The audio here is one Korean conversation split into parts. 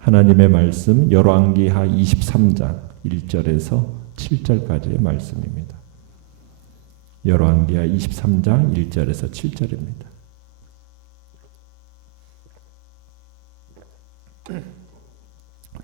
하나님의 말씀 열왕기하 23장 1절에서 7절까지의 말씀입니다. 열왕기하 23장 1절에서 7절입니다.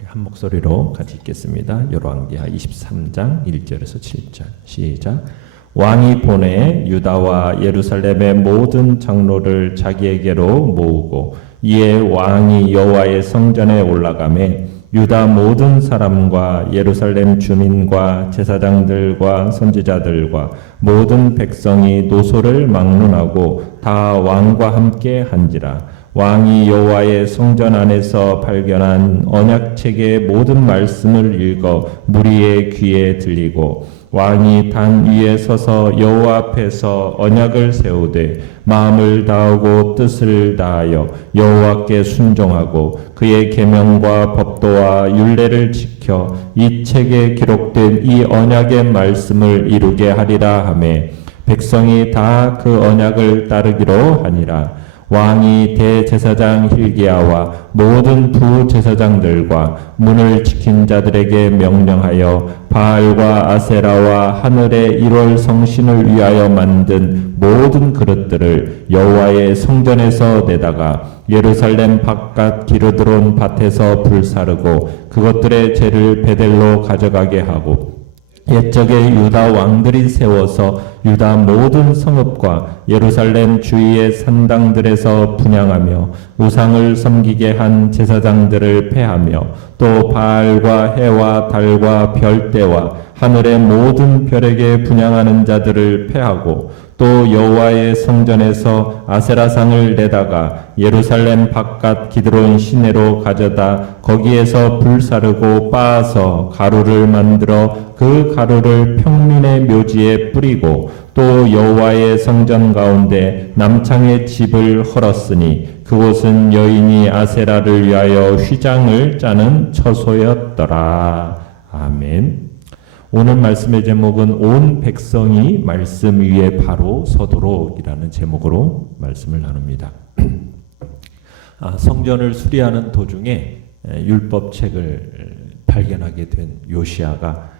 한 목소리로 같이 읽겠습니다. 열왕기하 23장 1절에서 7절 시작. 왕이 보내 유다와 예루살렘의 모든 장로를 자기에게로 모으고 이에 왕이 여호와의 성전에 올라가매 유다 모든 사람과 예루살렘 주민과 제사장들과 선지자들과 모든 백성이 노소를 막론하고 다 왕과 함께 한지라. 왕이 여호와의 성전 안에서 발견한 언약책의 모든 말씀을 읽어 무리의 귀에 들리고 왕이 단 위에 서서 여호와 앞에서 언약을 세우되 마음을 다하고 뜻을 다하여 여호와께 순종하고 그의 계명과 법도와 율례를 지켜 이 책에 기록된 이 언약의 말씀을 이루게 하리라 하매 백성이 다 그 언약을 따르기로 하니라. 왕이 대제사장 hil기야와 모든 부제사장들과 문을 지킨 자들에게 명령하여 바알과 아세라와 하늘의 1월 성신을 위하여 만든 모든 그릇들을 여호와의 성전에서 내다가 예루살렘 바깥 기르드론 밭에서 불사르고 그것들의 재를 베델로 가져가게 하고 옛적에 유다 왕들이 세워서 유다 모든 성읍과 예루살렘 주위의 산당들에서 분향하며 우상을 섬기게 한 제사장들을 패하며 또 바알과 해와 달과 별대와 하늘의 모든 별에게 분향하는 자들을 패하고 또 여호와의 성전에서 아세라상을 내다가 예루살렘 바깥 기드론 시내로 가져다 거기에서 불사르고 빻아서 가루를 만들어 그 가루를 평민의 묘지에 뿌리고 또 여호와의 성전 가운데 남창의 집을 헐었으니 그곳은 여인이 아세라를 위하여 휘장을 짜는 처소였더라. 아멘. 오늘 말씀의 제목은 온 백성이 말씀 위에 바로 서도록이라는 제목으로 말씀을 나눕니다. 성전을 수리하는 도중에 율법책을 발견하게 된 요시야가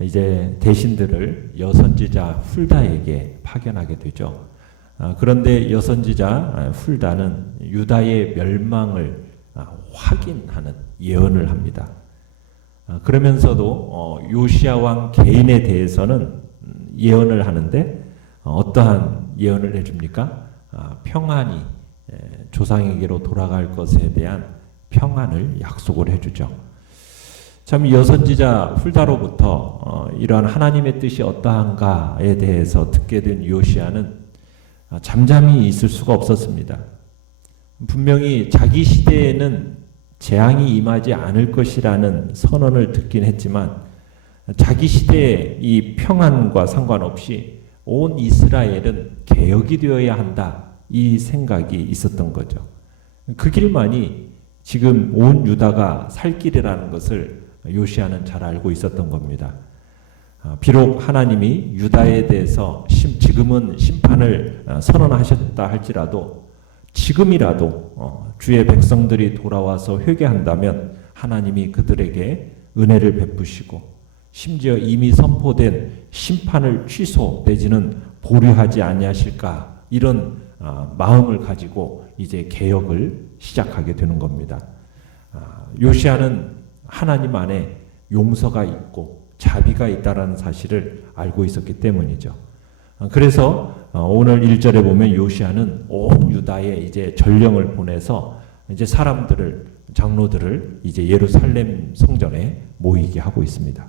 이제 대신들을 여선지자 훌다에게 파견하게 되죠. 그런데 여선지자 훌다는 유다의 멸망을 확인하는 예언을 합니다. 그러면서도 요시야 왕 개인에 대해서는 예언을 하는데 어떠한 예언을 해줍니까? 평안이 조상에게로 돌아갈 것에 대한 평안을 약속을 해주죠. 참 여선지자 훌다로부터 이러한 하나님의 뜻이 어떠한가에 대해서 듣게 된 요시야는 잠잠히 있을 수가 없었습니다. 분명히 자기 시대에는 재앙이 임하지 않을 것이라는 선언을 듣긴 했지만 자기 시대의 이 평안과 상관없이 온 이스라엘은 개혁이 되어야 한다, 이 생각이 있었던 거죠. 그 길만이 지금 온 유다가 살 길이라는 것을 요시야는 잘 알고 있었던 겁니다. 비록 하나님이 유다에 대해서 지금은 심판을 선언하셨다 할지라도 지금이라도 주의 백성들이 돌아와서 회개한다면 하나님이 그들에게 은혜를 베푸시고 심지어 이미 선포된 심판을 취소 내지는 보류하지 아니하실까, 이런 마음을 가지고 이제 개혁을 시작하게 되는 겁니다. 요시야는 하나님 안에 용서가 있고 자비가 있다라는 사실을 알고 있었기 때문이죠. 그래서 오늘 1절에 보면 요시야는 온 유다에 이제 전령을 보내서 이제 사람들을, 장로들을 이제 예루살렘 성전에 모이게 하고 있습니다.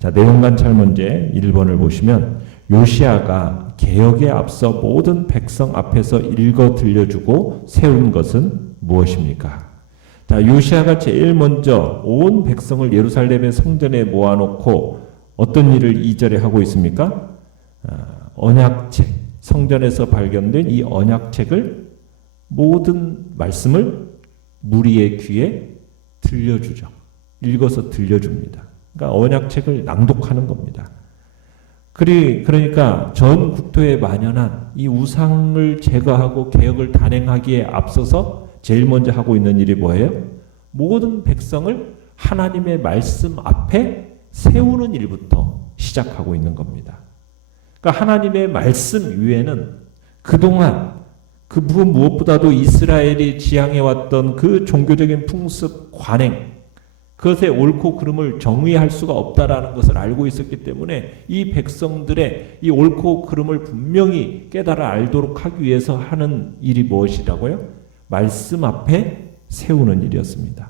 자, 내용관찰 문제 1번을 보시면 요시야가 개혁에 앞서 모든 백성 앞에서 읽어 들려주고 세운 것은 무엇입니까? 자, 요시야가 제일 먼저 온 백성을 예루살렘의 성전에 모아놓고 어떤 일을 2절에 하고 있습니까? 언약책, 성전에서 발견된 이 언약책을 모든 말씀을 무리의 귀에 들려주죠. 읽어서 들려줍니다. 그러니까 언약책을 낭독하는 겁니다. 그러니까 전 국토에 만연한 이 우상을 제거하고 개혁을 단행하기에 앞서서 제일 먼저 하고 있는 일이 뭐예요? 모든 백성을 하나님의 말씀 앞에 세우는 일부터 시작하고 있는 겁니다. 그러니까 하나님의 말씀 위에는 그동안 그 무엇보다도 이스라엘이 지향해왔던 그 종교적인 풍습, 관행, 그것의 옳고 그름을 정의할 수가 없다라는 것을 알고 있었기 때문에 이 백성들의 이 옳고 그름을 분명히 깨달아 알도록 하기 위해서 하는 일이 무엇이라고요? 말씀 앞에 세우는 일이었습니다.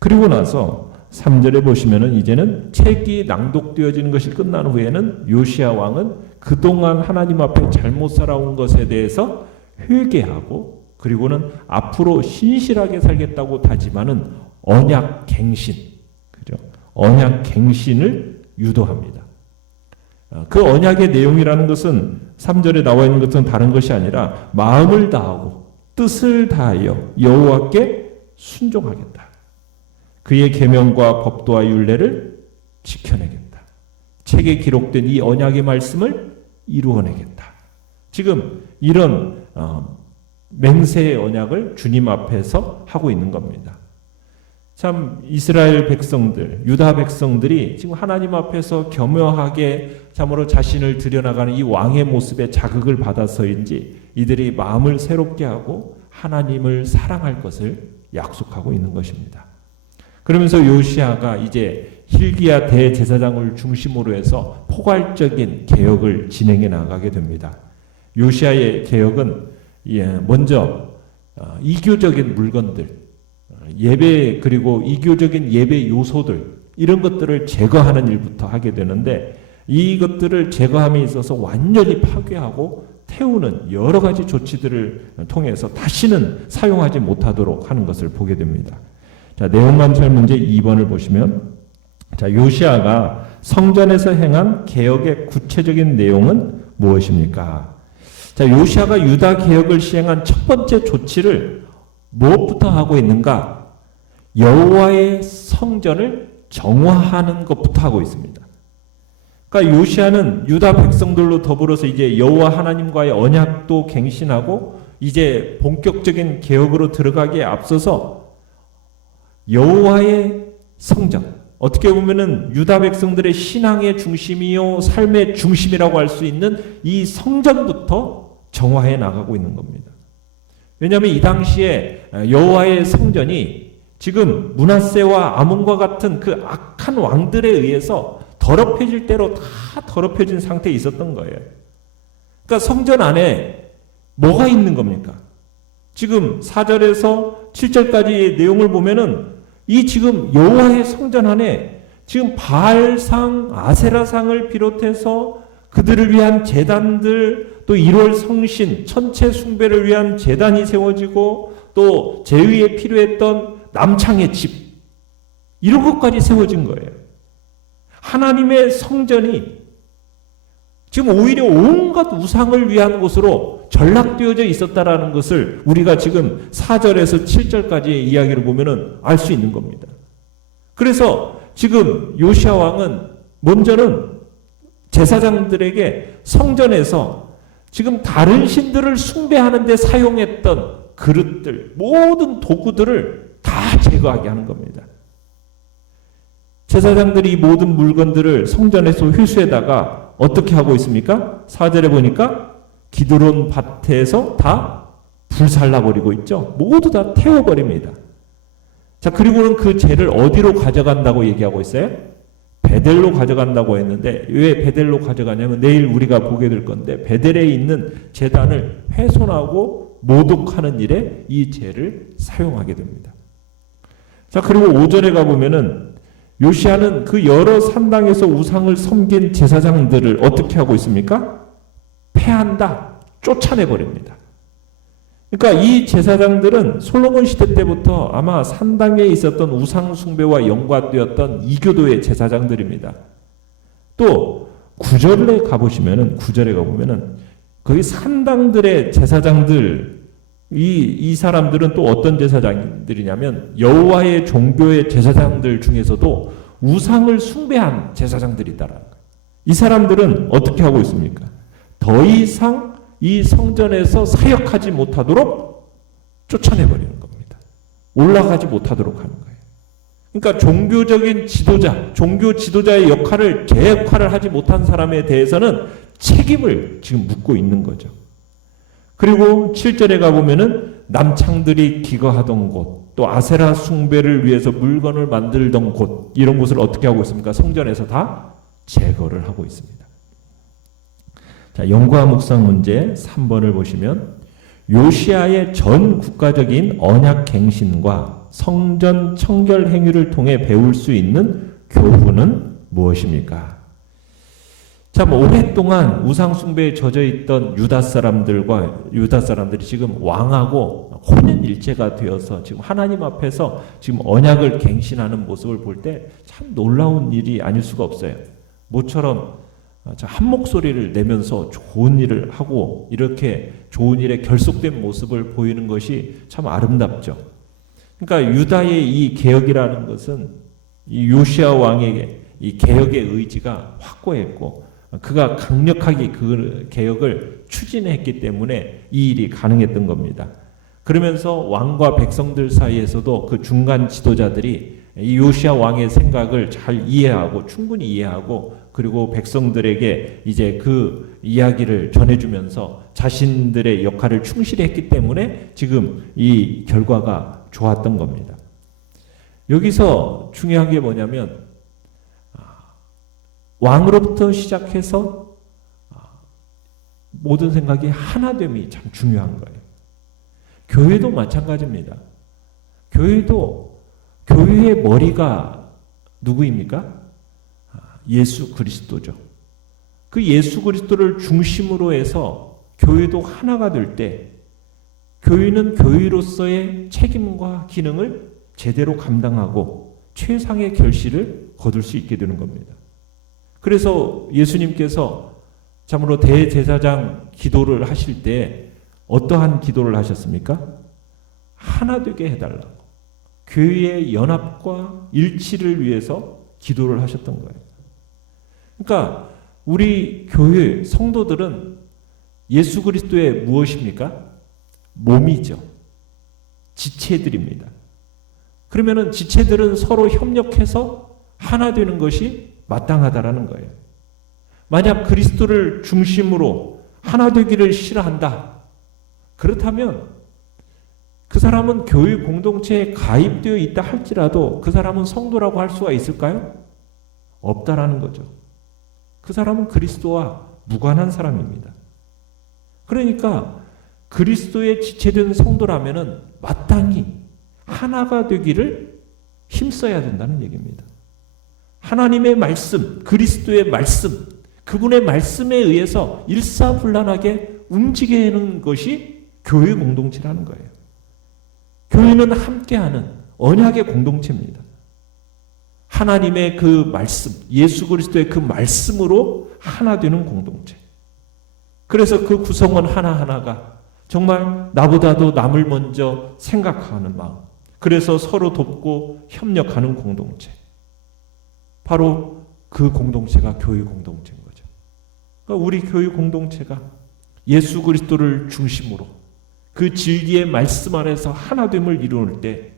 그리고 나서 3절에 보시면은 이제는 책이 낭독되어지는 것이 끝난 후에는 요시야 왕은 그동안 하나님 앞에 잘못 살아온 것에 대해서 회개하고 그리고는 앞으로 신실하게 살겠다고 다짐하는 언약 갱신, 그죠? 언약 갱신을 유도합니다. 그 언약의 내용이라는 것은 3절에 나와 있는 것은 다른 것이 아니라 마음을 다하고 뜻을 다하여 여호와께 순종하겠다. 그의 계명과 법도와 율례를 지켜내겠다. 책에 기록된 이 언약의 말씀을 이루어내겠다. 지금 이런 맹세의 언약을 주님 앞에서 하고 있는 겁니다. 참 이스라엘 백성들, 유다 백성들이 지금 하나님 앞에서 겸허하게 참으로 자신을 드려나가는 이 왕의 모습에 자극을 받아서인지 이들이 마음을 새롭게 하고 하나님을 사랑할 것을 약속하고 있는 것입니다. 그러면서 요시야가 이제 hil기야 대제사장을 중심으로 해서 포괄적인 개혁을 진행해 나가게 됩니다. 요시야의 개혁은 먼저 이교적인 물건들, 예배 그리고 이교적인 예배 요소들 이런 것들을 제거하는 일부터 하게 되는데 이것들을 제거함에 있어서 완전히 파괴하고 태우는 여러 가지 조치들을 통해서 다시는 사용하지 못하도록 하는 것을 보게 됩니다. 자, 내용만철 문제 2번을 보시면 자, 요시야가 성전에서 행한 개혁의 구체적인 내용은 무엇입니까? 자, 요시야가 유다 개혁을 시행한 첫 번째 조치를 무엇부터 하고 있는가? 여호와의 성전을 정화하는 것부터 하고 있습니다. 그러니까 요시야는 유다 백성들로 더불어서 이제 여호와 하나님과의 언약도 갱신하고 이제 본격적인 개혁으로 들어가기에 앞서서 여호와의 성전, 어떻게 보면은 유다 백성들의 신앙의 중심이요 삶의 중심이라고 할 수 있는 이 성전부터 정화해 나가고 있는 겁니다. 왜냐하면 이 당시에 여호와의 성전이 지금 므낫세와 아몬과 같은 그 악한 왕들에 의해서 더럽혀질 대로 다 더럽혀진 상태에 있었던 거예요. 그러니까 성전 안에 뭐가 있는 겁니까? 지금 4절에서 7절까지의 내용을 보면은 이 지금 여호와의 성전 안에 지금 바알상, 아세라상을 비롯해서 그들을 위한 제단들, 또 1월 성신, 천체 숭배를 위한 제단이 세워지고 또 제위에 필요했던 남창의 집, 이런 것까지 세워진 거예요. 하나님의 성전이 지금 오히려 온갖 우상을 위한 곳으로 전락되어져 있었다라는 것을 우리가 지금 4절에서 7절까지의 이야기를 보면은 알 수 있는 겁니다. 그래서 지금 요시야 왕은 먼저는 제사장들에게 성전에서 지금 다른 신들을 숭배하는 데 사용했던 그릇들, 모든 도구들을 다 제거하게 하는 겁니다. 제사장들이 이 모든 물건들을 성전에서 회수에다가 어떻게 하고 있습니까? 4절에 보니까 기드론 밭에서 다 불살라버리고 있죠. 모두 다 태워버립니다. 자, 그리고는 그 재를 어디로 가져간다고 얘기하고 있어요? 베델로 가져간다고 했는데 왜 베델로 가져가냐면 내일 우리가 보게 될 건데 베델에 있는 제단을 훼손하고 모독하는 일에 이 재를 사용하게 됩니다. 자, 그리고 5절에 가보면은 요시야는 그 여러 산당에서 우상을 섬긴 제사장들을 어떻게 하고 있습니까? 패한다, 쫓아내버립니다. 그러니까 이 제사장들은 솔로몬 시대 때부터 아마 산당에 있었던 우상 숭배와 연관되었던 이교도의 제사장들입니다. 또 9절에 가보시면은 9절에 가보면은 거기 산당들의 제사장들 이 사람들은 또 어떤 제사장들이냐면 여호와의 종교의 제사장들 중에서도 우상을 숭배한 제사장들이다라는 거예요. 이 사람들은 어떻게 하고 있습니까? 더 이상 이 성전에서 사역하지 못하도록 쫓아내버리는 겁니다. 올라가지 못하도록 하는 거예요. 그러니까 종교적인 지도자, 종교 지도자의 역할을, 제 역할을 하지 못한 사람에 대해서는 책임을 지금 묻고 있는 거죠. 그리고 7절에 가보면은 남창들이 기거하던 곳, 또 아세라 숭배를 위해서 물건을 만들던 곳, 이런 곳을 어떻게 하고 있습니까? 성전에서 다 제거를 하고 있습니다. 자, 연구와 묵상 문제 3번을 보시면 요시아의 전 국가적인 언약 갱신과 성전 청결 행위를 통해 배울 수 있는 교훈은 무엇입니까? 자, 오랫동안 우상 숭배에 젖어 있던 유다 사람들이 지금 왕하고 혼연일체가 되어서 지금 하나님 앞에서 지금 언약을 갱신하는 모습을 볼 때 참 놀라운 일이 아닐 수가 없어요. 모처럼 한 목소리를 내면서 좋은 일을 하고 이렇게 좋은 일에 결속된 모습을 보이는 것이 참 아름답죠. 그러니까 유다의 이 개혁이라는 것은 이 요시아 왕에게 이 개혁의 의지가 확고했고 그가 강력하게 그 개혁을 추진했기 때문에 이 일이 가능했던 겁니다. 그러면서 왕과 백성들 사이에서도 그 중간 지도자들이 이 요시아 왕의 생각을 잘 이해하고 충분히 이해하고 그리고 백성들에게 이제 그 이야기를 전해주면서 자신들의 역할을 충실히 했기 때문에 지금 이 결과가 좋았던 겁니다. 여기서 중요한 게 뭐냐면 왕으로부터 시작해서 모든 생각이 하나됨이 참 중요한 거예요. 교회도 마찬가지입니다. 교회의 머리가 누구입니까? 예수 그리스도죠. 그 예수 그리스도를 중심으로 해서 교회도 하나가 될 때 교회는 교회로서의 책임과 기능을 제대로 감당하고 최상의 결실을 거둘 수 있게 되는 겁니다. 그래서 예수님께서 참으로 대제사장 기도를 하실 때 어떠한 기도를 하셨습니까? 하나 되게 해달라고. 교회의 연합과 일치를 위해서 기도를 하셨던 거예요. 그러니까 우리 교회 성도들은 예수 그리스도의 무엇입니까? 몸이죠. 지체들입니다. 그러면은 지체들은 서로 협력해서 하나 되는 것이 마땅하다라는 거예요. 만약 그리스도를 중심으로 하나 되기를 싫어한다. 그렇다면 그 사람은 교회 공동체에 가입되어 있다 할지라도 그 사람은 성도라고 할 수가 있을까요? 없다라는 거죠. 그 사람은 그리스도와 무관한 사람입니다. 그러니까 그리스도에 지체된 성도라면은 마땅히 하나가 되기를 힘써야 된다는 얘기입니다. 하나님의 말씀, 그리스도의 말씀, 그분의 말씀에 의해서 일사불란하게 움직이는 것이 교회 공동체라는 거예요. 교회는 함께하는 언약의 공동체입니다. 하나님의 그 말씀, 예수 그리스도의 그 말씀으로 하나 되는 공동체. 그래서 그 구성원 하나하나가 정말 나보다도 남을 먼저 생각하는 마음. 그래서 서로 돕고 협력하는 공동체. 바로 그 공동체가 교회 공동체인 거죠. 그러니까 우리 교회 공동체가 예수 그리스도를 중심으로 그 진리의 말씀 안에서 하나됨을 이루는 때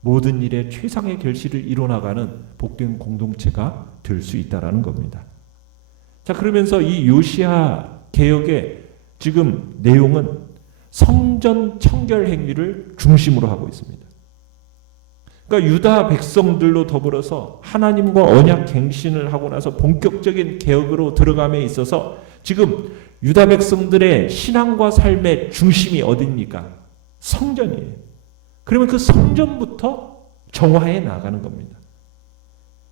모든 일에 최상의 결실을 이뤄나가는 복된 공동체가 될 수 있다는 겁니다. 자, 그러면서 이 요시야 개혁의 지금 내용은 성전 청결 행위를 중심으로 하고 있습니다. 그러니까 유다 백성들로 더불어서 하나님과 언약 갱신을 하고 나서 본격적인 개혁으로 들어감에 있어서 지금 유다 백성들의 신앙과 삶의 중심이 어디입니까? 성전이에요. 그러면 그 성전부터 정화해 나가는 겁니다.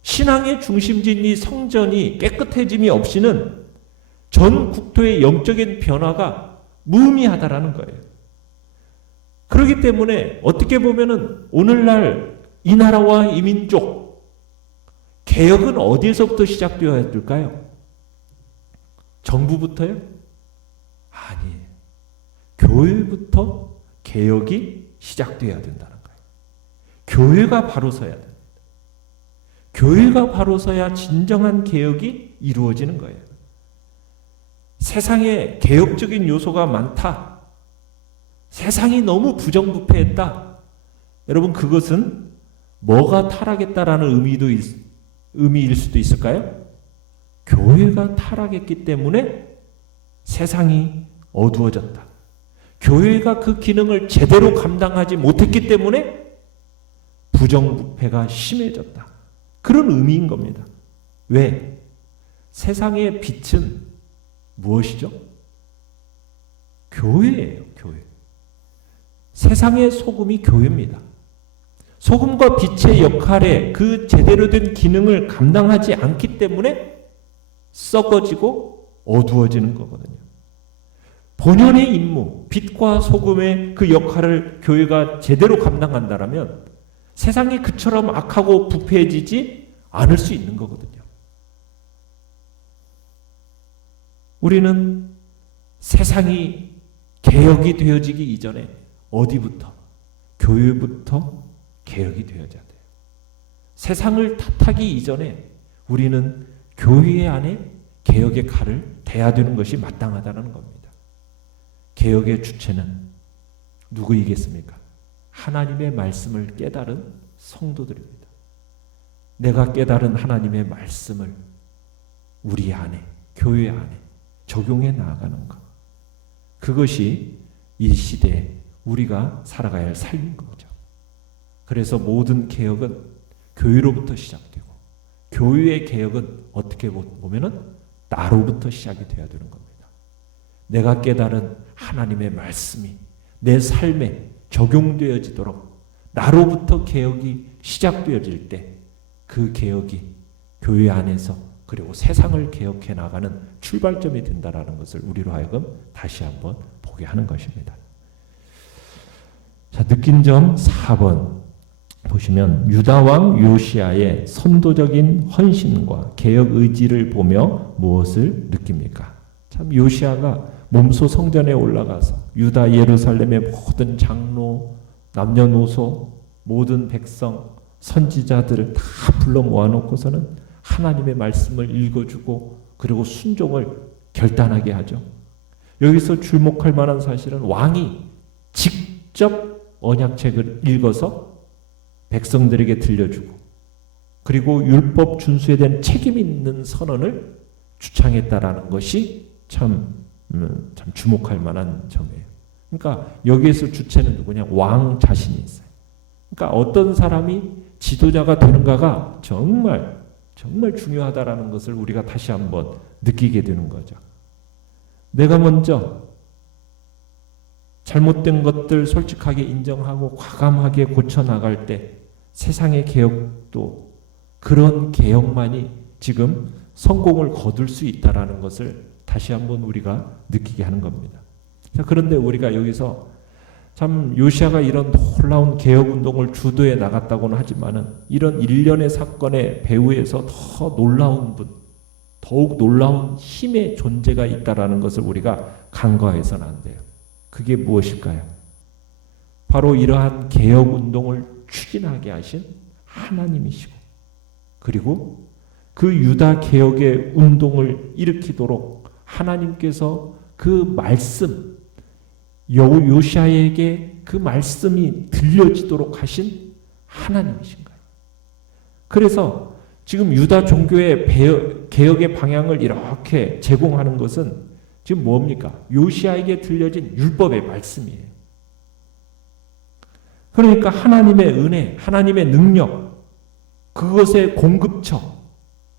신앙의 중심지인 이 성전이 깨끗해짐이 없이는 전 국토의 영적인 변화가 무의미하다라는 거예요. 그렇기 때문에 어떻게 보면은 오늘날 이 나라와 이 민족 개혁은 어디에서부터 시작되어야 될까요? 정부부터요? 아니에요. 교회부터 개혁이 시작되어야 된다는 거예요. 교회가 바로 서야 됩니다. 교회가 바로 서야 진정한 개혁이 이루어지는 거예요. 세상에 개혁적인 요소가 많다. 세상이 너무 부정부패했다. 여러분, 그것은 뭐가 타락했다라는 의미일 수도 있을까요? 교회가 타락했기 때문에 세상이 어두워졌다. 교회가 그 기능을 제대로 감당하지 못했기 때문에 부정부패가 심해졌다. 그런 의미인 겁니다. 왜? 세상의 빛은 무엇이죠? 교회예요, 교회. 세상의 소금이 교회입니다. 소금과 빛의 역할에 그 제대로 된 기능을 감당하지 않기 때문에 썩어지고 어두워지는 거거든요. 본연의 임무, 빛과 소금의 그 역할을 교회가 제대로 감당한다면 세상이 그처럼 악하고 부패해지지 않을 수 있는 거거든요. 우리는 세상이 개혁이 되어지기 이전에 어디부터? 교회부터 개혁이 되어져야 돼요. 세상을 탓하기 이전에 우리는 교회 안에 개혁의 칼을 대야 되는 것이 마땅하다는 겁니다. 개혁의 주체는 누구이겠습니까? 하나님의 말씀을 깨달은 성도들입니다. 내가 깨달은 하나님의 말씀을 우리 안에, 교회 안에 적용해 나아가는 것. 그것이 이 시대에 우리가 살아가야 할 삶인 거죠. 그래서 모든 개혁은 교회로부터 시작되고 교회의 개혁은 어떻게 보면은 나로부터 시작이 되어야 되는 겁니다. 내가 깨달은 하나님의 말씀이 내 삶에 적용되어지도록 나로부터 개혁이 시작되어질 때 그 개혁이 교회 안에서 그리고 세상을 개혁해 나가는 출발점이 된다라는 것을 우리로 하여금 다시 한번 보게 하는 것입니다. 자, 느낀 점 4번 보시면 유다 왕 요시야의 선도적인 헌신과 개혁 의지를 보며 무엇을 느낍니까? 참 요시야가 몸소 성전에 올라가서 유다 예루살렘의 모든 장로, 남녀노소, 모든 백성, 선지자들을 다 불러 모아놓고서는 하나님의 말씀을 읽어주고 그리고 순종을 결단하게 하죠. 여기서 주목할 만한 사실은 왕이 직접 언약책을 읽어서 백성들에게 들려주고 그리고 율법 준수에 대한 책임 있는 선언을 주창했다라는 것이 참 주목할 만한 점이에요. 그러니까 여기에서 주체는 누구냐? 왕 자신이 있어요. 그러니까 어떤 사람이 지도자가 되는가가 정말 중요하다라는 것을 우리가 다시 한번 느끼게 되는 거죠. 내가 먼저 잘못된 것들 솔직하게 인정하고 과감하게 고쳐나갈 때 세상의 개혁도 그런 개혁만이 지금 성공을 거둘 수 있다는 것을 다시 한번 우리가 느끼게 하는 겁니다. 자, 그런데 우리가 여기서 참 요시야가 이런 놀라운 개혁운동을 주도해 나갔다고는 하지만은 이런 일련의 사건의 배후에서 더 놀라운 분, 더욱 놀라운 힘의 존재가 있다라는 것을 우리가 간과해서는 안 돼요. 그게 무엇일까요? 바로 이러한 개혁운동을 추진하게 하신 하나님이시고 그리고 그 유다 개혁의 운동을 일으키도록 하나님께서 그 말씀 요시야에게 그 말씀이 들려지도록 하신 하나님이신 거예요. 그래서 지금 유다 종교의 개혁의 방향을 이렇게 제공하는 것은 지금 뭡니까? 요시야에게 들려진 율법의 말씀이에요. 그러니까 하나님의 은혜, 하나님의 능력, 그것의 공급처,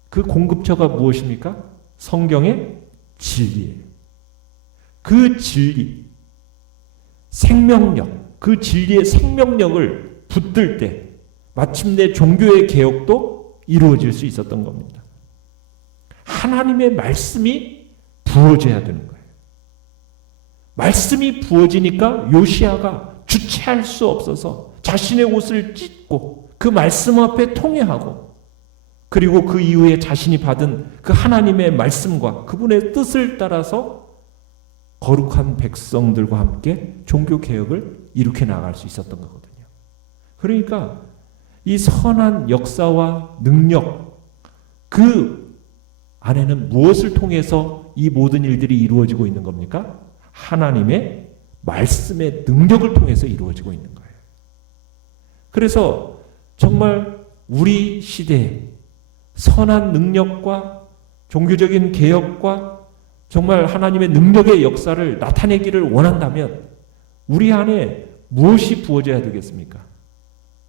그 공급처가 무엇입니까? 성경의 진리예요. 그 진리, 생명력, 그 진리의 생명력을 붙들 때 마침내 종교의 개혁도 이루어질 수 있었던 겁니다. 하나님의 말씀이 부어져야 되는 거예요. 말씀이 부어지니까 요시야가 주체할 수 없어서 자신의 옷을 찢고 그 말씀 앞에 통회하고 그리고 그 이후에 자신이 받은 그 하나님의 말씀과 그분의 뜻을 따라서 거룩한 백성들과 함께 종교개혁을 일으켜 나갈 수 있었던 거거든요. 그러니까 이 선한 역사와 능력, 그 안에는 무엇을 통해서 이 모든 일들이 이루어지고 있는 겁니까? 하나님의 말씀의 능력을 통해서 이루어지고 있는 거예요. 그래서 정말 우리 시대에 선한 능력과 종교적인 개혁과 정말 하나님의 능력의 역사를 나타내기를 원한다면 우리 안에 무엇이 부어져야 되겠습니까?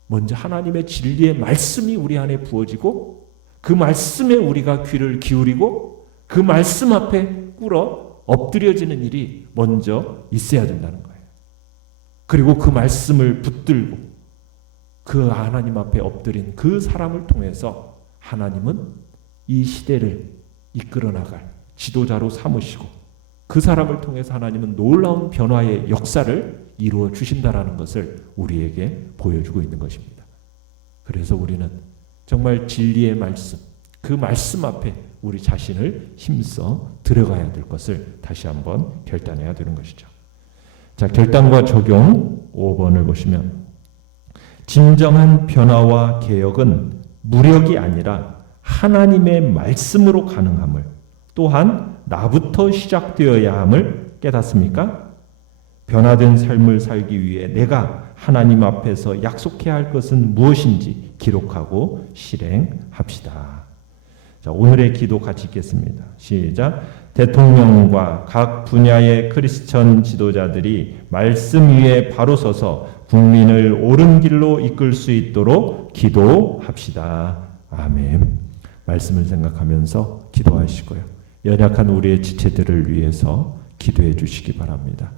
먼저 하나님의 진리의 말씀이 우리 안에 부어지고 그 말씀에 우리가 귀를 기울이고 그 말씀 앞에 꿇어 엎드려지는 일이 먼저 있어야 된다는 거예요. 그리고 그 말씀을 붙들고 그 하나님 앞에 엎드린 그 사람을 통해서 하나님은 이 시대를 이끌어 나갈 지도자로 삼으시고 그 사람을 통해서 하나님은 놀라운 변화의 역사를 이루어 주신다라는 것을 우리에게 보여주고 있는 것입니다. 그래서 우리는 정말 진리의 말씀, 그 말씀 앞에 우리 자신을 힘써 들어가야 될 것을 다시 한번 결단해야 되는 것이죠. 자, 결단과 적용 5번을 보시면 진정한 변화와 개혁은 무력이 아니라 하나님의 말씀으로 가능함을 또한 나부터 시작되어야 함을 깨닫습니까? 변화된 삶을 살기 위해 내가 하나님 앞에서 약속해야 할 것은 무엇인지 기록하고 실행합시다. 자, 오늘의 기도 같이 읽겠습니다. 시작. 대통령과 각 분야의 크리스천 지도자들이 말씀 위에 바로 서서 국민을 옳은 길로 이끌 수 있도록 기도합시다. 아멘. 말씀을 생각하면서 기도하시고요. 연약한 우리의 지체들을 위해서 기도해 주시기 바랍니다.